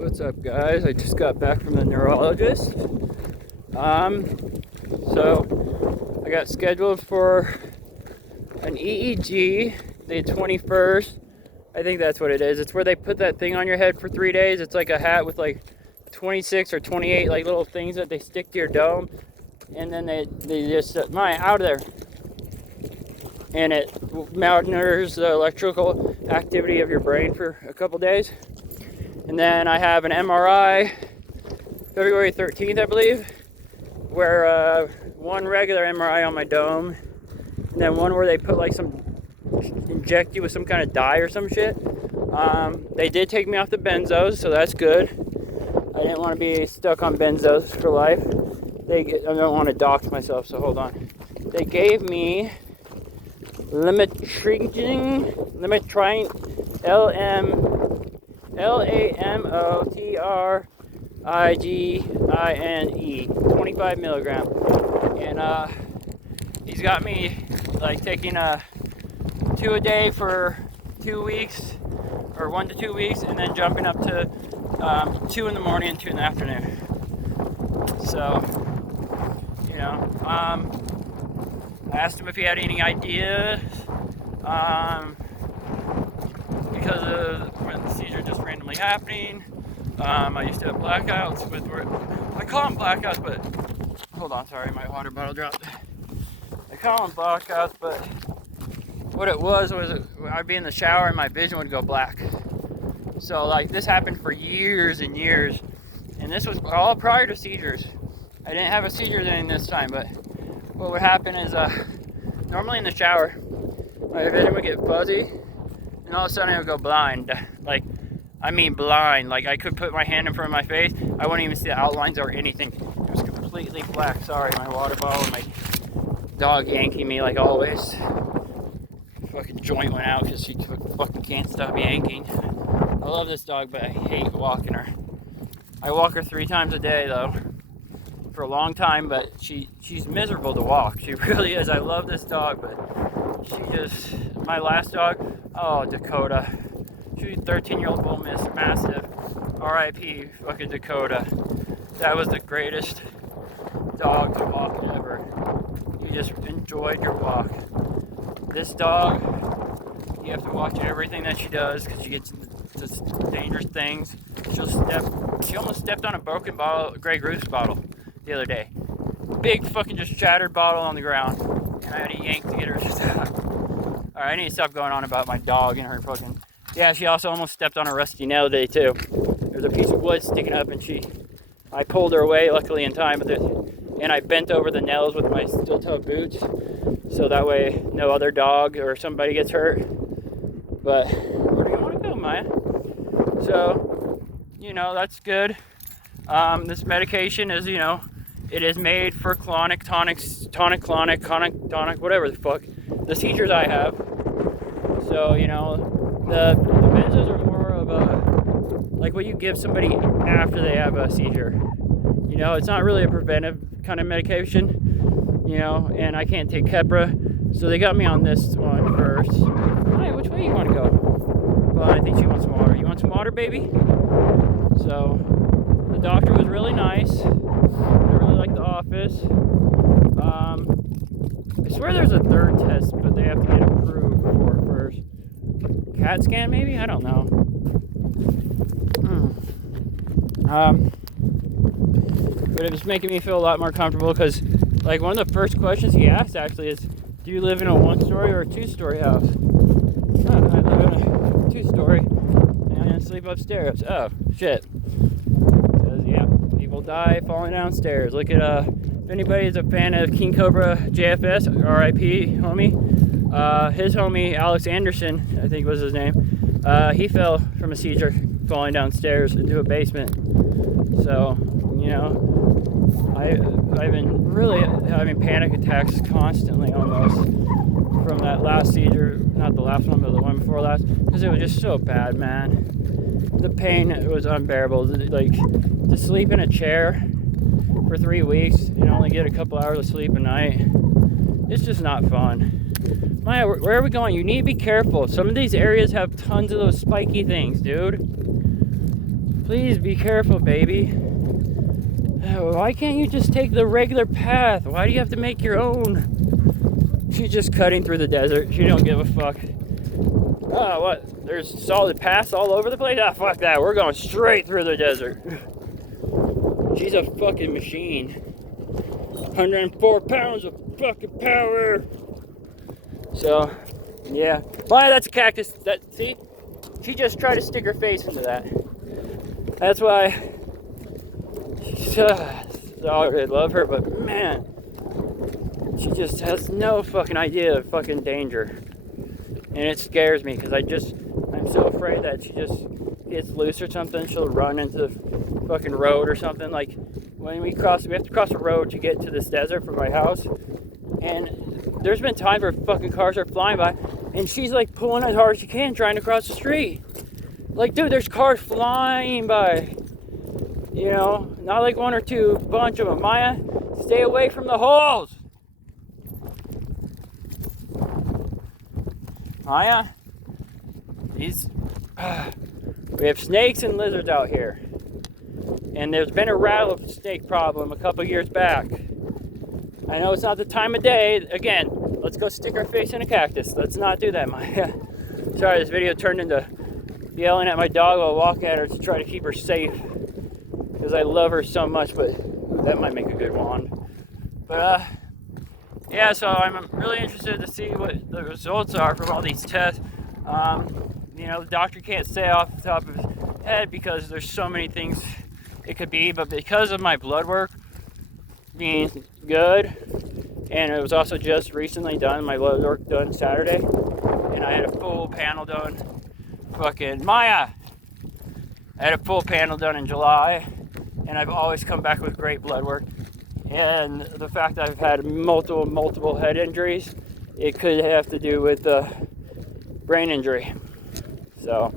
What's up, guys? I just got back from the neurologist. So I got scheduled for an EEG the 21st. I think that's what it is. It's where they put that thing on your head for 3 days. It's like a hat with like 26 or 28 like little things that they stick to your dome, and then they just out of there, and it monitors the electrical activity of your brain for a couple days. And then I have an MRI February 13th, I believe, where one regular MRI on my dome, and then one where they put like inject you with some kind of dye or some shit. They did take me off the benzos, so that's good. I didn't want to be stuck on benzos for life. I don't want to dox myself, so hold on. They gave me Lamotrigine, Lamotrigine, 25 milligram, and he's got me like taking 2 a day for 2 weeks, or 1 to 2 weeks, and then jumping up to 2 in the morning and 2 in the afternoon. So, I asked him if he had any ideas, because of when the seizure just randomly happening. I used to have blackouts I call them blackouts, but hold on, sorry, my water bottle dropped. I call them blackouts, but what it was I'd be in the shower and my vision would go black. So like this happened for years and years, and this was all prior to seizures. I didn't have a seizure during this time, but what would happen is normally in the shower my vision would get fuzzy, and all of a sudden it would go blind. Blind. Like I could put my hand in front of my face, I wouldn't even see the outlines or anything. It was completely black. Sorry, my water bottle and my dog yanking me like always. Fucking joint went out because she fucking can't stop yanking. I love this dog, but I hate walking her. I walk her 3 times a day though, for a long time, but she's miserable to walk. She really is. I love this dog, but my last dog, Dakota. She was a 13-year-old bull mastiff. R.I.P. fucking Dakota. That was the greatest dog to walk ever. You just enjoyed your walk. This dog, you have to watch everything that she does, because she gets into dangerous things. She almost stepped on a broken Grey Goose bottle the other day. Big fucking just shattered bottle on the ground, and I had to yank to get her just out. Alright, I need to stop going on about my dog and her fucking... Yeah, she also almost stepped on a rusty nail today too. There's a piece of wood sticking up, and I pulled her away, luckily in time, and I bent over the nails with my steel-toed boots, so that way no other dog or somebody gets hurt. But where do you want to go, Maya? So, that's good. This medication is, it is made for tonic, whatever the fuck, the seizures I have. So, the benzos are more of like what you give somebody after they have a seizure. It's not really a preventive kind of medication, and I can't take Keppra, so they got me on this one first. Hi, which way you want to go? Well, I think she wants some water. You want some water, baby? So, the doctor was really nice. I really like the office. I swear there's a third test, but they have to get approved for it first. CAT scan, maybe? I don't know. But it was making me feel a lot more comfortable, because like one of the first questions he asked actually is, do you live in a 1-story or a 2-story house? I live in a 2-story, and I sleep upstairs. Oh, shit. Because, yeah, people die falling downstairs. Look at, if anybody is a fan of King Cobra JFS, R.I.P. homie, his homie, Alex Anderson, I think was his name, he fell from a seizure falling downstairs into a basement. So, I've been really having panic attacks constantly almost from that last seizure, not the last one, but the one before last, because it was just so bad, man. The pain was unbearable. Like, to sleep in a chair for 3 weeks and only get a couple hours of sleep a night, it's just not fun. Maya, where are we going? You need to be careful. Some of these areas have tons of those spiky things, dude. Please be careful, baby. Why can't you just take the regular path? Why do you have to make your own? She's just cutting through the desert. She don't give a fuck. Oh, what? There's solid paths all over the place? Ah, fuck that. We're going straight through the desert. She's a fucking machine. 104 pounds of fucking power. So, yeah. Why, that's a cactus. See? She just tried to stick her face into that. That's why. I love her, but man, she just has no fucking idea of fucking danger. And it scares me because I'm so afraid that she just gets loose or something. She'll run into the fucking road or something. Like when we have to cross a road to get to this desert from my house. And there's been times where fucking cars are flying by and she's like pulling as hard as she can trying to cross the street. Like, dude, there's cars flying by. You know, not like one or two, bunch of them. Maya, stay away from the holes. Maya, we have snakes and lizards out here. And there's been a rattlesnake problem a couple years back. I know it's not the time of day. Again, let's go stick our face in a cactus. Let's not do that, Maya. Sorry, this video turned into yelling at my dog while walking at her to try to keep her safe. Because I love her so much, but that might make a good wand. But, yeah, so I'm really interested to see what the results are from all these tests. You know, the doctor can't say off the top of his head because there's so many things it could be, but because of my blood work being good, and it was also just recently done, my blood work done Saturday, and I had a full panel done, fucking Maya! I had a full panel done in July, and I've always come back with great blood work. And the fact that I've had multiple head injuries, it could have to do with brain injury. So,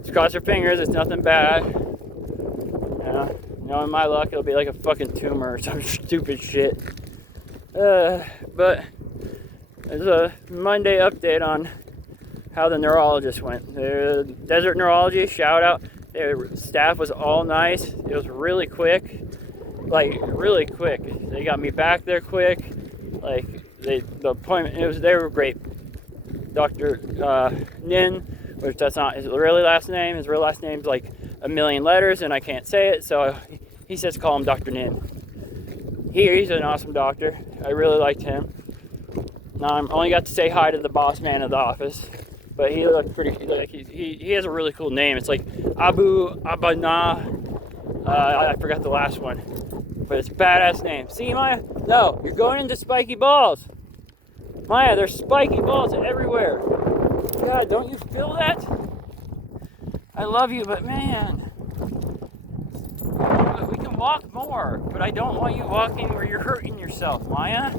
just cross your fingers, it's nothing bad. You know, in my luck, it'll be like a fucking tumor or some stupid shit. But there's a Monday update on how the neurologist went. The Desert Neurology, shout out. Their staff was all nice. It was really quick. Like, really quick. They got me back there quick. Like, the appointment, they were great. Dr. Nin, which that's not his really last name. His real last name's like a million letters, and I can't say it, so he says call him Dr. Nin. He's an awesome doctor. I really liked him. Now, I only got to say hi to the boss man of the office, but he looked pretty, like, he has a really cool name. It's like Abu Abana. I forgot the last one, but it's a badass name. See, Maya? No, you're going into spiky balls. Maya, there's spiky balls everywhere. God, don't you feel that? I love you, but man, we can walk more, but I don't want you walking where you're hurting yourself, Maya.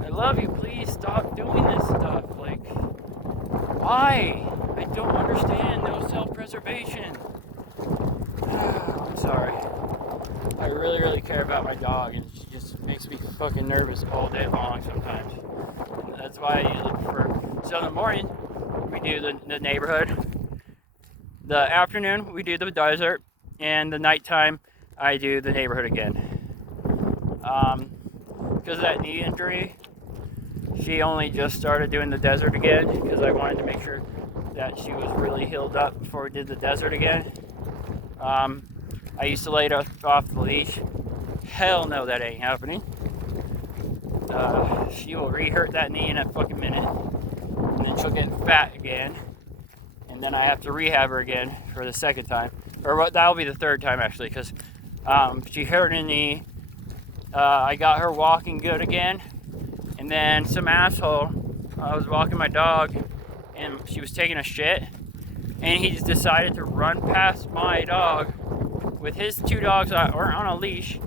I love you, please stop doing this stuff. Like, why? I don't understand. No self-preservation. I'm sorry. I really care about my dog, and she just makes me fucking nervous all day long sometimes. And that's why I usually prefer. So in the morning, we do the neighborhood. The afternoon, we do the desert. And the nighttime, I do the neighborhood again. Because of that knee injury, she only just started doing the desert again because I wanted to make sure that she was really healed up before we did the desert again. I used to lay her off the leash. Hell no, that ain't happening. She will re-hurt that knee in a fucking minute, and then she'll get fat again, and then I have to rehab her again for the second time. Or that'll be the third time actually, because she hurt her knee. I got her walking good again, and then some asshole, I was walking my dog, and she was taking a shit, and he just decided to run past my dog with his two dogs that were on a leash,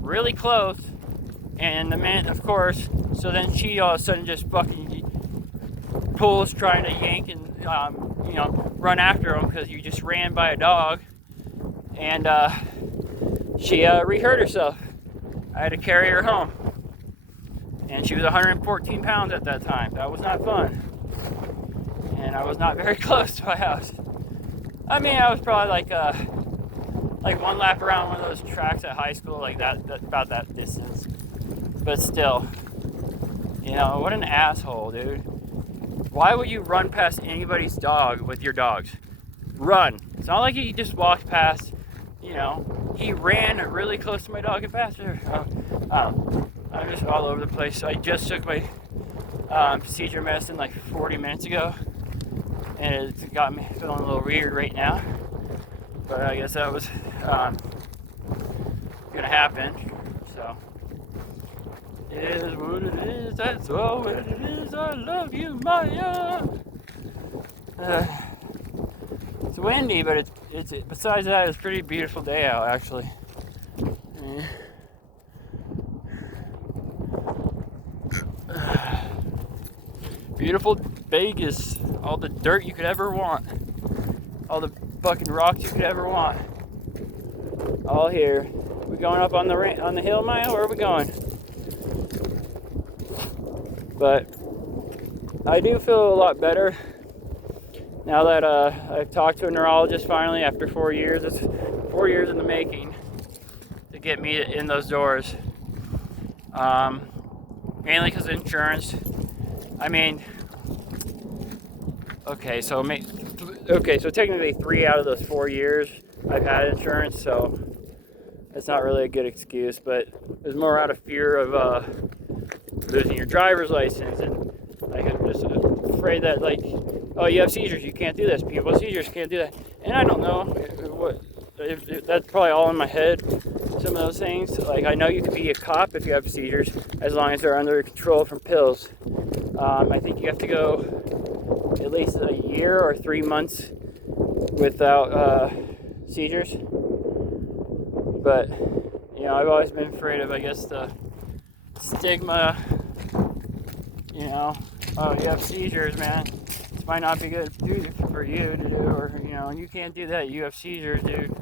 really close, and the man, of course, so then she all of a sudden just fucking pulls, trying to yank and, run after him because you just ran by a dog, and she re-hurt herself. I had to carry her home, and she was 114 pounds at that time. That was not fun, and I was not very close to my house. I mean, I was probably like one lap around one of those tracks at high school, like that about that distance. But still, you know, what an asshole, dude. Why would you run past anybody's dog with your dogs? Run. It's not like he just walked past, you know. He ran really close to my dog and passed her. I'm just all over the place. I just took my seizure medicine like 40 minutes ago, and it's got me feeling a little weird right now. But I guess that was gonna happen. So it is what it is. That's all what it is. I love you, Maya. It's windy, but it's besides that, it's a pretty beautiful day out actually. Beautiful Vegas. All the dirt you could ever want. All the fucking rocks you could ever want. All here. We going up on the hill, Maya? Where are we going? But I do feel a lot better now that I've talked to a neurologist finally after 4 years. It's 4 years in the making to get me in those doors. Mainly because of insurance. I mean, okay, so technically 3 out of those 4 years I've had insurance, so it's not really a good excuse, but it's more out of fear of losing your driver's license, and like I'm just afraid that, like, oh, you have seizures, you can't do this. People with seizures can't do that, and I don't know if that's probably all in my head. Some of those things, like I know you can be a cop if you have seizures, as long as they're under control from pills. I think you have to go at least a year or 3 months without seizures. But you know, I've always been afraid of, I guess, the stigma. You know, oh, you have seizures, man. This might not be good for you to do, or you know, you can't do that. You have seizures, dude.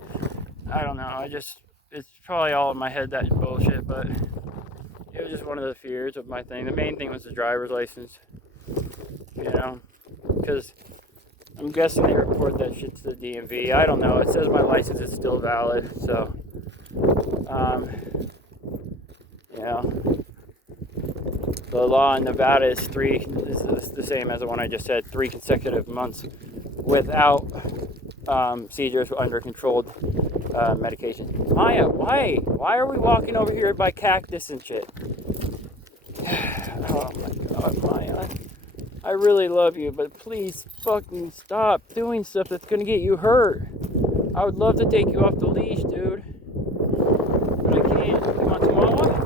I don't know. It's probably all in my head, that bullshit, but it was just one of the fears of my thing. The main thing was the driver's license, you know, because I'm guessing they report that shit to the DMV. I don't know. It says my license is still valid, so, you know, the law in Nevada is the same as the one I just said, 3 consecutive months without seizures under controlled medication. Maya, why are we walking over here by cactus and shit? Oh my god, Maya, I really love you, but please fucking stop doing stuff that's gonna get you hurt. I would love to take you off the leash, dude, but I can't. You want some more?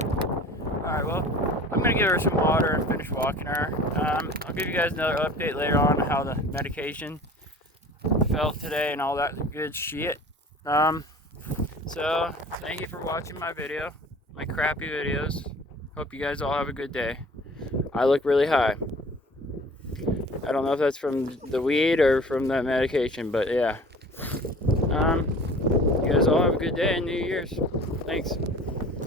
Alright, well, I'm gonna give her some water and finish walking her. I'll give you guys another update later on how the medication felt today and all that good shit. So thank you for watching my video, my crappy videos. Hope you guys all have a good day. I look really high. I don't know if that's from the weed or from the medication, but yeah. You guys all have a good day and New Year's. Thanks.